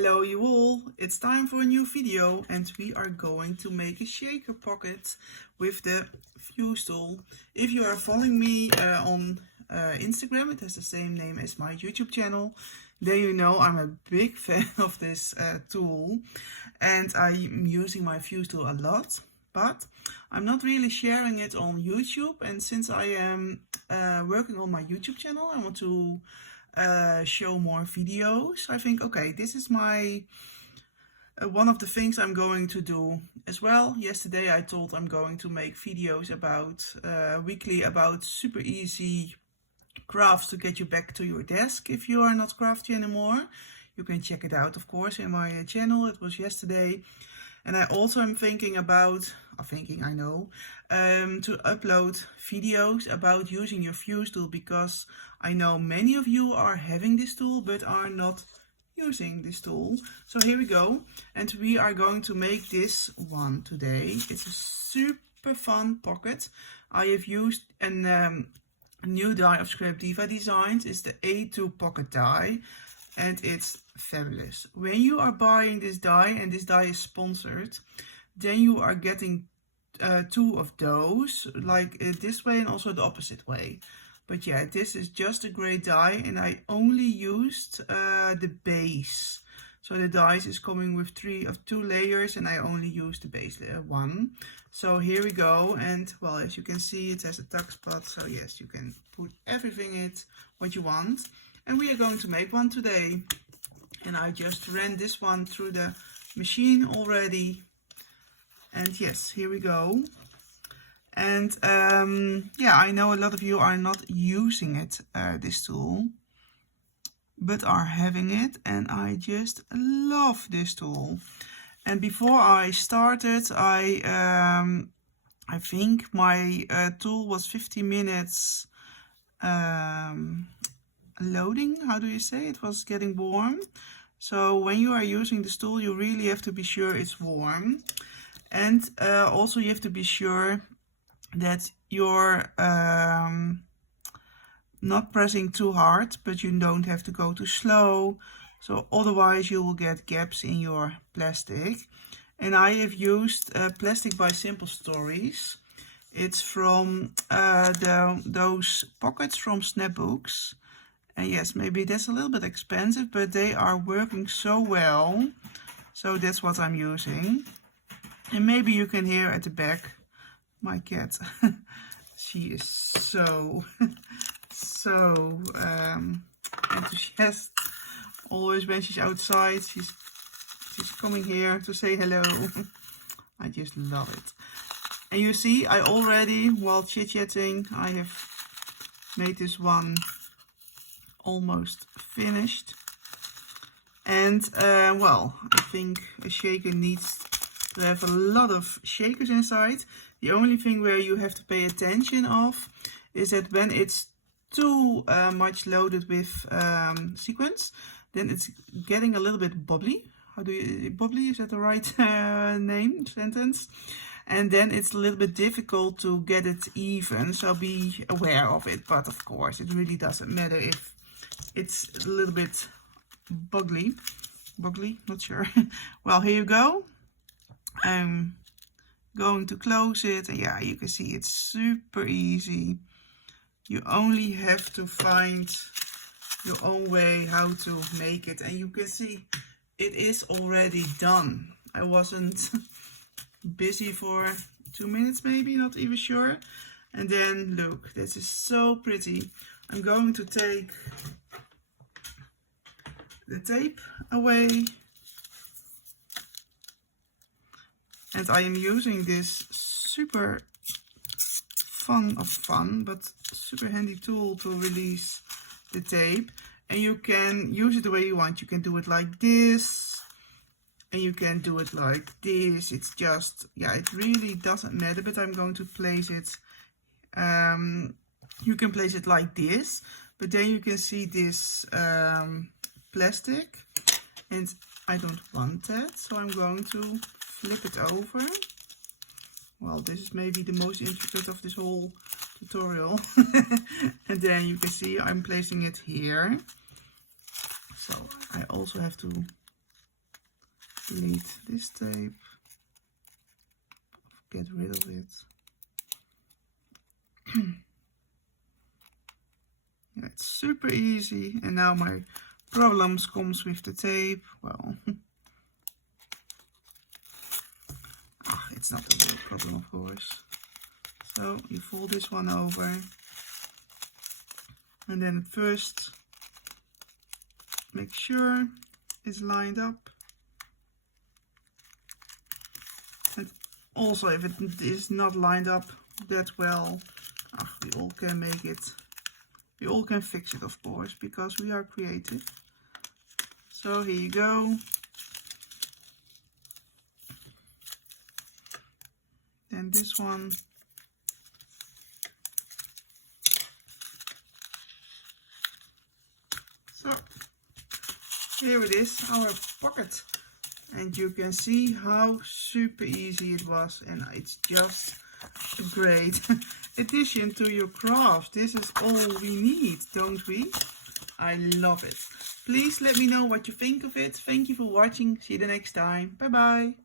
Hello you all, it's time for a new video and we are going to make a shaker pocket with the fuse tool. If you are following me on Instagram, it has the same name as my YouTube channel, then you know I'm a big fan of this tool and I'm using my fuse tool a lot. But I'm not really sharing it on YouTube, and since I am working on my YouTube channel, I want to show more videos. I think, okay, this is my one of the things I'm going to do as well. Yesterday I told I'm going to make videos about weekly about super easy crafts to get you back to your desk if you are not crafty anymore. You can check it out, of course, in my channel. It was yesterday. And I also am thinking about, to upload videos about using your fuse tool, because I know many of you are having this tool but are not using this tool. So here we go, and we are going to make this one today. It's a super fun pocket. I have used a new die of Scrap Diva Designs. It's the A2 pocket die. And it's fabulous. When you are buying this die, and this die is sponsored, then you are getting two of those, like this way and also the opposite way. But yeah, this is just a great die, and I only used the base. So the dies is coming with two layers, and I only used the base layer one. So here we go, and well, as you can see, it has a tuck spot. So yes, you can put everything in it what you want. And we are going to make one today. And I just ran this one through the machine already. And yes, here we go. And yeah, I know a lot of you are not using it, this tool, but are having it. And I just love this tool. And before I started, I think my tool was 50 minutes loading. How do you say? It was getting warm. So when you are using this tool, you really have to be sure it's warm, and also you have to be sure that you're not pressing too hard, but you don't have to go too slow, so otherwise you will get gaps in your plastic. And I have used plastic by Simple Stories. It's from those pockets from Snapbooks. And yes, maybe that's a little bit expensive, but they are working so well. So that's what I'm using. And maybe you can hear at the back my cat. She is so enthusiastic. Always when she's outside, she's coming here to say hello. I just love it. And you see, I already, while chit-chatting, I have made this one almost finished. And well, I think a shaker needs to have a lot of shakers inside. The only thing where you have to pay attention of is that when it's too much loaded with sequins, then it's getting a little bit bubbly. Bubbly, is that the right sentence? And then it's a little bit difficult to get it even, so be aware of it. But of course, it really doesn't matter if it's a little bit bubbly, not sure. Well, here you go. I'm going to close it, and yeah, you can see it's super easy. You only have to find your own way how to make it, and you can see it is already done. I wasn't busy for 2 minutes, maybe, not even sure. And then look, this is so pretty. I'm going to take the tape away, and I am using this super fun but super handy tool to release the tape. And you can use it the way you want. You can do it like this, and you can do it like this. It's just, yeah, it really doesn't matter, but I'm going to place it, you can place it like this, but then you can see this plastic, and I don't want that, so I'm going to flip it over. Well, this is maybe the most intricate of this whole tutorial. And then you can see I'm placing it here. So I also have to delete this tape, get rid of it. Yeah, it's super easy. And now my problems comes with the tape. Well, it's not a real problem, of course. So you fold this one over, and then first make sure it's lined up. And also, if it is not lined up that well, we all can make it. We all can fix it, of course, because we are creative. So here you go. Then this one. So here it is, our pocket. And you can see how super easy it was, and it's just a great addition to your craft. This is all we need, don't we? I love it. Please let me know what you think of it. Thank you for watching. See you the next time. Bye bye.